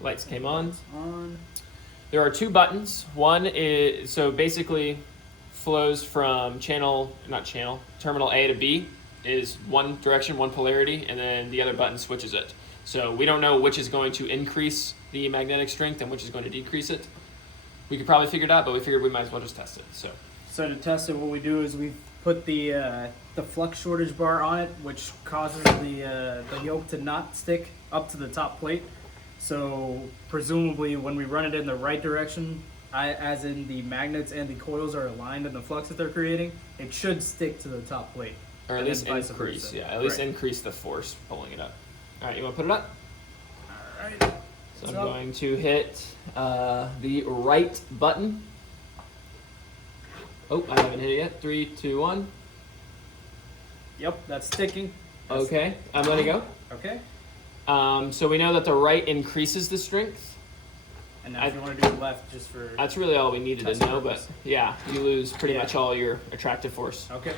Lights came on. On. There are 2 buttons. One is, so basically flows from terminal A to B is one direction, one polarity, and then the other button switches it. So we don't know which is going to increase the magnetic strength and which is going to decrease it. We could probably figure it out, but we figured we might as well just test it. So to test it, what we do is we put the flux shortage bar on it, which causes the yoke to not stick up to the top plate. So presumably when we run it in the right direction, as in the magnets and the coils are aligned in the flux that they're creating, it should stick to the top plate. Or at least increase, increase the force pulling it up. All right, you want to put it up? All right. So I'm going to hit the right button. Oh, I haven't hit it yet. 3, 2, 1. Yep, that's sticking. Okay, I'm letting go. Okay. So we know that the right increases the strength. And now if you want to do the left, just for... That's really all we needed to know, but yeah, you lose pretty much all your attractive force. Okay.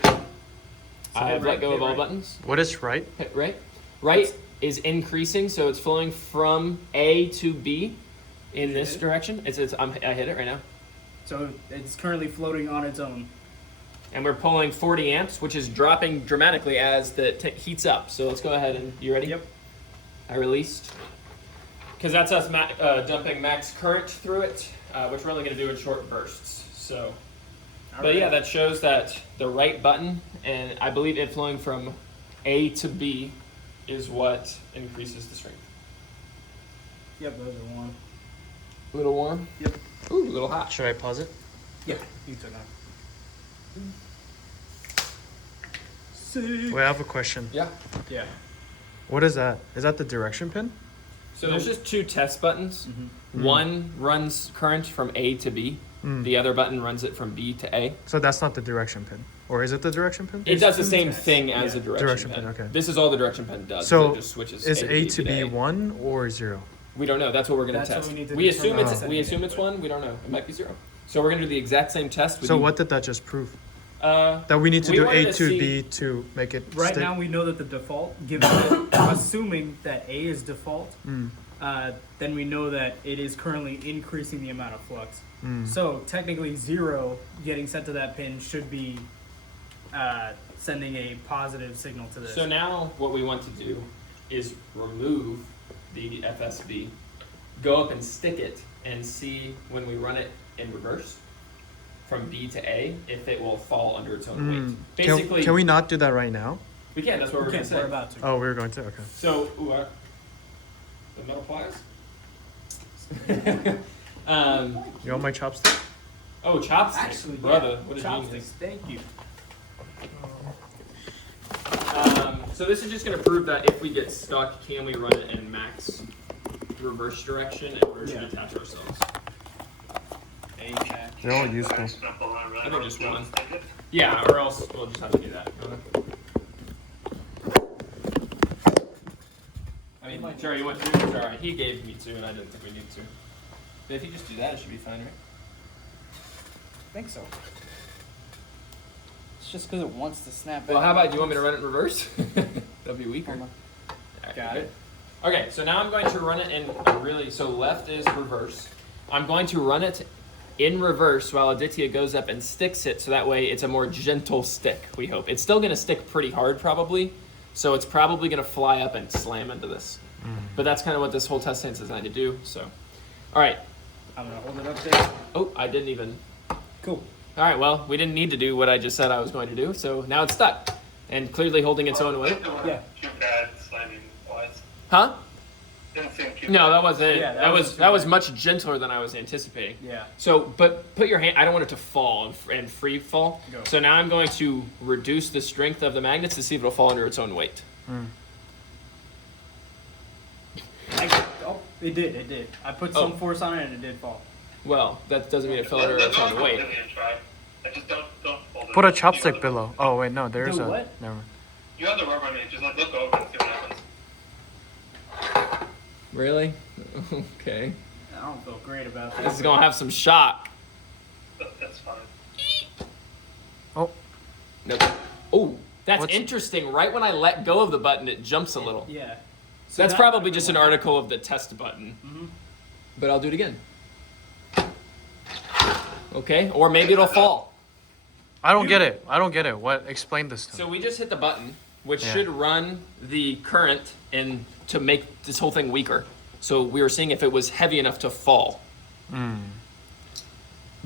I have let go of all buttons. What is right? Hit right. Right is increasing, so it's flowing from A to B in this direction. I hit it right now. So it's currently floating on its own. And we're pulling 40 amps, which is dropping dramatically as the heats up. So let's go ahead and, you ready? Yep. I released. Because that's us dumping max current through it, which we're only going to do in short bursts. So, but yeah, that shows that the right button, and I believe it flowing from A to B, is what increases the strength. Yep, those are warm. A little warm? Yep. Ooh, a little hot. Should I pause it? Yeah, you turn on. Wait, I have a question. Yeah. Yeah. What is that? Is that the direction pin? So there's just 2 test buttons. Mm-hmm. One runs current from A to B. The other button runs it from B to A. So that's not the direction pin, or is it the direction pin? It does the same thing as a direction pin. Okay. This is all the direction pin does. So it just switches is A to B B 1 or 0? We don't know. That's what we're going to That's test. what we need to We assume determine. we assume it's 1. We don't know. It might be 0. So we're going to do the exact same test. So what did that just prove? That That we need to do wanted A to to see- B to make it Right stick? now we know that the default, given that, assuming that A is default, then we know that it is currently increasing the amount of flux. So technically 0 getting sent to that pin should be sending a positive signal to this. So now what we want to do is remove the FSB, go up and stick it, and see when we run it in reverse from B to A if it will fall under its own weight. Basically, Can we not do that right now? we can. That's what we're going to say. We're about to. Oh, we're going to? Okay. So, the metal pliers? You want my chopstick? Oh, chopsticks. Actually, brother, what a chopsticks. genius. Thank you. So this is just going to prove that if we get stuck, can we run it in max reverse direction in order to detach ourselves? They're all useful. I think just one. Yeah, or else we'll just have to do that. I mean, Jerry, you want to? Alright, he gave me 2 and I didn't think we need to. But if you just do that, it should be fine, right? I think so. It's just because it wants to snap Well, back. how about, do you want me to run it in reverse? That'd be weaker. Got it. Okay, so now I'm going to run it in so left is reverse. I'm going to run it in reverse while Aditya goes up and sticks it, so that way it's a more gentle stick, we hope. It's still going to stick pretty hard probably, so it's probably going to fly up and slam into this. But that's kind of what this whole test is designed to do, so. All right. I'm going to hold it up there. Oh, I didn't even. Cool. All right, well, we didn't need to do what I just said I was going to do, so now it's stuck. And clearly holding its own weight. Yeah. Too bad slamming wise. Huh? Didn't seem too No, bad. that wasn't it. Yeah, that was much gentler than I was anticipating. Yeah. So, but put your hand. I don't want it to fall and free fall. Go. So now I'm going to reduce the strength of the magnets to see if it'll fall under its own weight. It did. I put some force on it and it did fall. Well, that doesn't mean it fell under its own weight. Try. I just don't hold it. Put a chopstick below. Oh, wait, no, there's Do a... what? Never mind. You have the rubber on it. Just like look over and see what happens. Really? Okay. I don't feel great about This this. is gonna have some shock. That's fine. Oh, Nope. Oh, that's What's- interesting. Right when I let go of the button, it jumps a little. Yeah. So that's that- probably just an article of the test button. but I'll do it again. Okay, or maybe it'll fall. I don't get it. I don't get it. What? Explain this to me. So we just hit the button, which Yeah. should run the current in to make this whole thing weaker. So we were seeing if it was heavy enough to fall.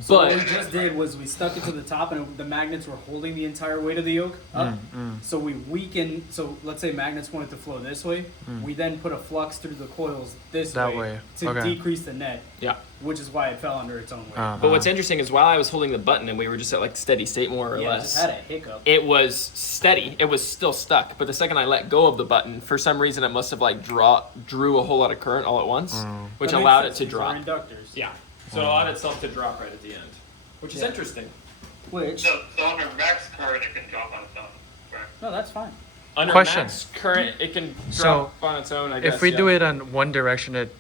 So what we But just did was we stuck it to the top, and the magnets were holding the entire weight of the yoke up. So we weakened. So let's say magnets wanted to flow this way. We then put a flux through the coils this That way. to Okay. decrease the net, yeah. which is why it fell under its own weight. But what's interesting is while I was holding the button and we were just at like steady state more or Yeah, I less, just had a hiccup. it was steady. It was still stuck. But the second I let go of the button, for some reason it must have like drew a whole lot of current all at once, which That makes allowed it sense, to these are drop. Inductors. Yeah. So it allowed itself to drop right at the end, which is Yeah. interesting. Which So under max current, it can drop on its own. Correct. no, that's fine. Under Question. max current, it can So, drop on its own, I guess. If we yeah. do it on one direction, it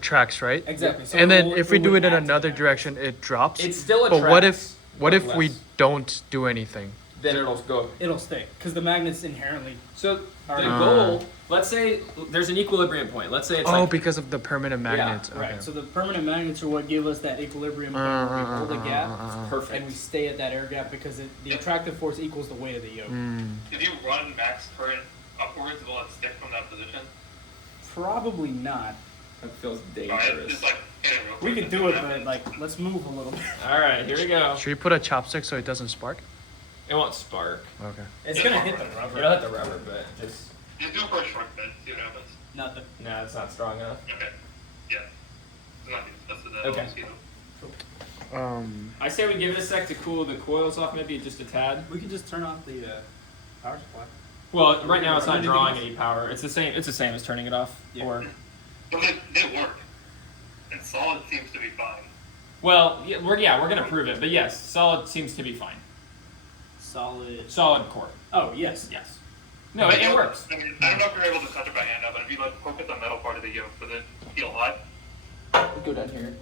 tracks, right? Exactly. So And then will- if we do would it in add to another that. direction, it drops. It still But what attracts, if but we less. don't do anything? Then it'll go. It'll stick because the magnets inherently. So the Alright. goal, let's say there's an equilibrium point. Let's say it's Oh, like, because of the permanent magnets. Right. Okay. So the permanent magnets are what give us that equilibrium point where we hold a gap perfect. and we stay at that air gap because the attractive force equals the weight of the yoke. If you run max current upwards, will it stick from that position? Probably not. That feels Alright, dangerous. just like hit it real We quick can and see do what it, but happens. like let's move a little bit. All right, here we go. Should we put a chopstick so it doesn't spark? It won't spark. Okay. It's gonna hit the rubber. It'll hit the rubber, but just Just do it for a short bit, see what happens. Nothing. no, it's not strong enough. Okay. Yeah. It's not tested that Okay. mosquito. I say we give it a sec to cool the coils off, maybe just a tad. We can just turn off the power supply. Well, right now it's not Anything drawing else? any power. It's the same. It's the same as turning it off. Yeah. Or But they work. And solid seems to be fine. well, we're gonna prove it. But yes, solid seems to be fine. Solid. Solid core. Oh yes. Yes. No, it works. I mean, I don't know if you're able to touch it by hand now, but if you like poke at the metal part of the yoke, does it feel hot? Go down here.